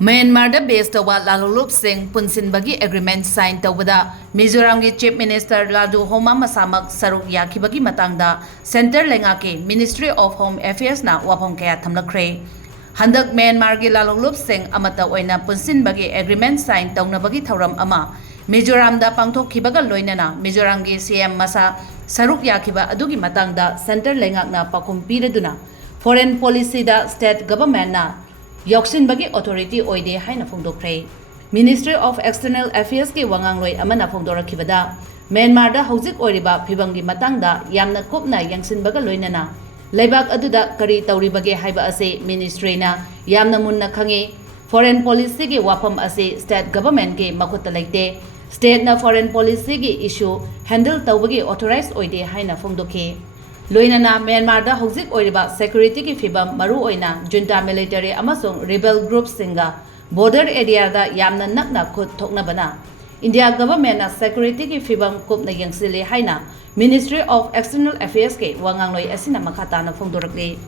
Myanmar based over Lalulup Singh Punsinbagi agreement signed over the Mizoram Chief Minister Lalduhoma Masamak Saruk Yakibagi Matangda Center Lengake Ministry of Home Affairs na wapong kaya thamlakre. Handak Myanmar gi Lalulup Singh amata oina Punsinbagi agreement signed taunabagi thauram ama Mizoram da pangthokhibaga loinana Mizoram gi CM Masa Saruk Yakiba adugi matangda Center Lengak na pakum pireduna foreign policy da state government na Yaosinbagi authority Oide haina phongdokre. Ministry of External Affairs ki wangangloi amana phongdorakhibada Myanmar da hojik oiriba phibamgi matangda yamna kopna yangsinbaga loinana leibak aduda kari tauribage haiba ase ministry na yamna munna khangi foreign policy ki wafam ase state government ke makutta laite state na foreign policy ki issue handle tawbagi authorized oide haina phongdokhe. Loinana Myanmar da hojik oiriba security ki fibam maru oina junta military amasung rebel groups singa border area da yamna nakna khut thokna bana India government na security ki fibam kupna yangsile haina Ministry of External Affairs ke wangangloi asina makhata na phongdorakle.